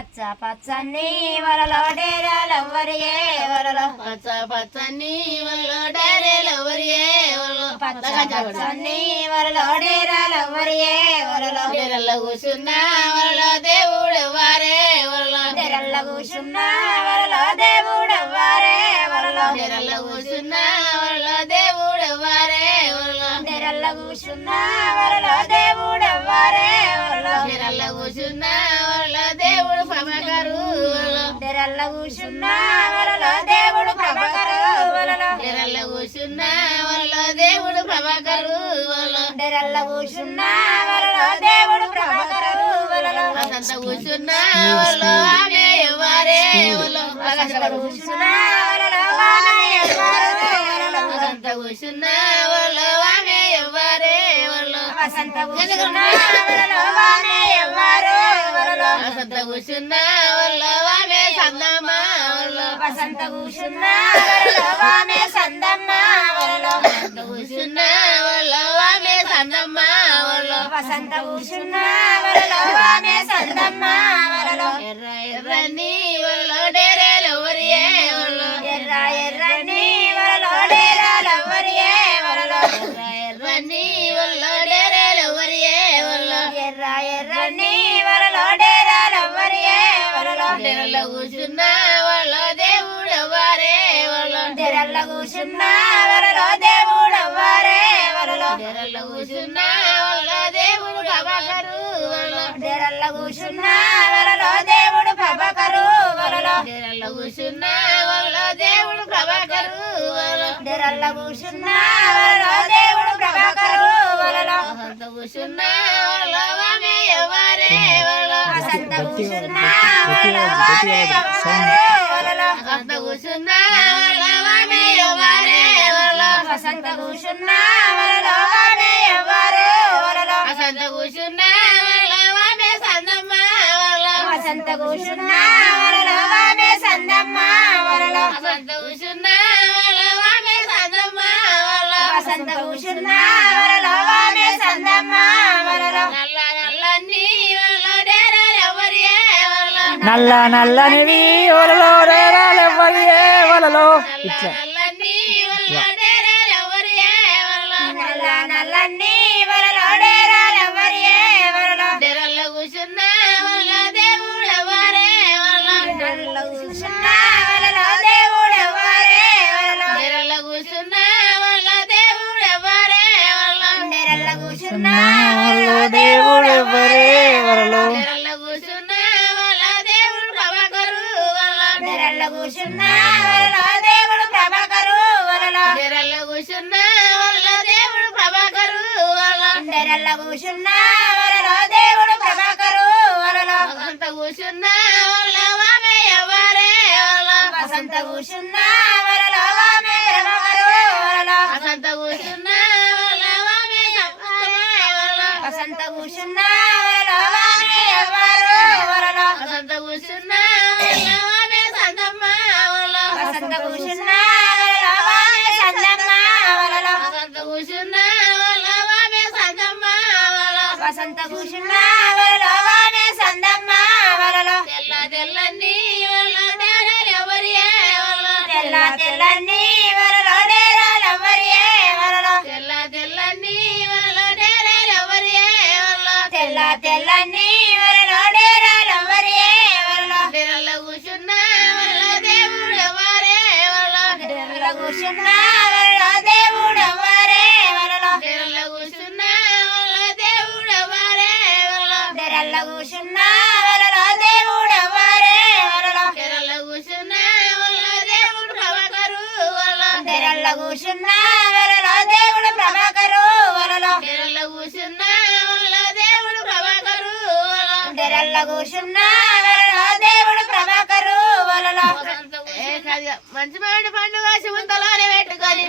పచ్చ పచ్చని వలలో డేరాలెవ్వరియే వలలో పచ్చ పచ్చని వలలో డేరేలెవ్వరియే వలలో పచ్చ పచ్చని వలలో డేరాలెవ్వరియే వలలో డేరల్ల కూర్చున్న వలలో దేవుడు వారే వలలో డేరల్ల కూర్చున్న వలలో దేవుడు వారే వలలో డేరల్ల కూర్చున్న వలలో దేవుడు వారే వలలో డేరల్ల కూర్చున్న వలలో దేవుడు వారే వలలో డేరల్ల కూర్చున్న వలలో దేవుడు ప్రభాకరు వలలో డేరల్ల కూర్చున్న వలలో దేవుడు ప్రభాకరు వలలో డేరల్ల కూర్చున్న వలలో దేవుడు ప్రభాకరు వలలో డేరల్ల కూర్చున్న వలలో దేవుడు ప్రభాకరు వలలో వసంత కూర్చున్న వలలో ఆమె వారే వలలో వసంత కూర్చున్న వలలో ఆమె ఎవ్వరు వలలో వసంత కూర్చున్న వలలో ఆమె వారే వలలో వసంత కూర్చున్న వలలో ఆమె ఎవ్వరు వలలో వసంత కూర్చున్న వలలో ఆమె సందమ్మ వలలో వసంత కూర్చున్న వలలో ఆమె సందమ్మ వలలో వసంత కూర్చున్న వలలో ఆమె సందమ్మ వలలో వసంత కూర్చున్న వలలో ఆమె సందమ్మ వలలో ఎర్ర ఎర్రని వలలో డేరేలు వరియే వలలో ఎర్ర ఎర్రని వలలో డేరాలెవ్వరియే వలలో ఎర్ర ఎర్రని వలలో డేరేలు వరియే వలలో ఎర్ర ఎర్రని వలలో డేరాలెవ్వరియే వలలో డేరల్ల కూర్చున్న వలలో దేవుడు వారే వలలో డేరల్ల కూర్చున్న వలలో దేవుడు వారే వలలో డేరల్ల కూర్చున్న వలలో దేవుడు ప్రభాకరు వలలో డేరల్ల కూర్చున్న వలలో దేవుడు ప్రభాకరు వలలో డేరల్ల కూర్చున్న వలలో దేవుడు ప్రభాకరు వలలో డేరల్ల కూర్చున్న వలలో దేవుడు ప్రభాకరు వలలో వసంత కూర్చున్న వలలో ఆమె వారే వలలో వసంత కూర్చున్న వలలో ఆమె ఎవ్వరు వలలో వసంత కూర్చున్న వలలో ఆమె వారే వలలో వసంత కూర్చున్న వలలో ఆమె ఎవ్వరు వలలో వసంత కూర్చున్న వలలో ఆమె సందమ్మ వలలో వసంత కూర్చున్న వలలో ఆమె సందమ్మ వలలో వసంత కూర్చున్న వలలో ఆమె సందమ్మ వలలో వసంత కూర్చున్న వలలో ఆమె సందమ్మ వలలో నల్ల నల్లని వలలో డేరాలు ఎవరియే వలలో నల్ల నల్లనివి వలలో డేరాలెవ్వరియే వలలో ఇట్లా నల్లని వలలో డేరాలు ఎవరియే వలలో నల్ల నల్లని వలలో డేరాలెవ్వరియే వలలో డేరల్ల కూర్చున్న వలలో దేవుడు ఎవరే వలలో నల్ల కూర్చున్న వలలో దేవుడు ఎవ్వరే వలలో డేరల్ల కూర్చున్న వలలో దేవుడు ఎవరే వలలో డేరల్ల కూర్చున్న వలలో దేవుడు ఎవ్వరే వలలో డేరల్ల కూర్చున్న వలలో దేవుడు ప్రభాకరు వలలో డేరల్ల కూర్చున్న వలలో దేవుడు ప్రభాకరు వలలో డేరల్ల కూర్చున్న వలలో దేవుడు ప్రభాకరు వలలో డేరల్ల కూర్చున్న వలలో దేవుడు ప్రభాకరు వలలో వసంత కూర్చున్న వలలో ఆమె ఎవరే వలలో వసంత కూర్చున్న వలలో ఆమె ప్రభాకరు వలలో వసంత కూర్చున్న వలలో ఆమె సంపమ్మ వలలో వసంత కూర్చున్న వలలో ఆమె ఎవ్వరు వలలో వసంత కూర్చున్న వలలో ఆమె సందమ్మ వలలో వసంత కూర్చున్న వలలో ఆమె సందమ్మ వలలో వసంత కూర్చున్న వలలో ఆమె సందమ్మ వలలో వసంత కూర్చున్న వలలో ఆమె సందమ్మ వలలో తెల్ల తెల్లని వలలో డేరాలు ఎవరియే వలలో తెల్ల తెల్లని వలలో డేరాలెవ్వరియే వలలో తెల్ల తెల్లని వలలో డేరాలు ఎవరియే వలలో తెల్ల తెల్లని వలలో డేరాలెవ్వరియే వలలో డేరల్ల కూర్చున్న వలలో దేవుడు ఎవరే వలలో డేరల్ల కూర్చున్న వలలో దేవుడు ఎవ్వరే వలలో డేరల్ల కూర్చున్న వలలో దేవుడు ఎవరే వలలో డేరల్ల కూర్చున్న వలలో దేవుడు ఎవ్వరే వలలో డేరల్ల కూర్చున్న వలలో దేవుడు ప్రభాకరు వలలో డేరల్ల కూర్చున్న వలలో దేవుడు ప్రభాకరు వలలో డేరల్ల కూర్చున్న వలలో దేవుడు ప్రభాకరు వలలో డేరల్ల కూర్చున్న వలలో దేవుడు ప్రభాకరు వలలో మంచి మామిడి పండుగ శివంతలోనే పెట్టుకొని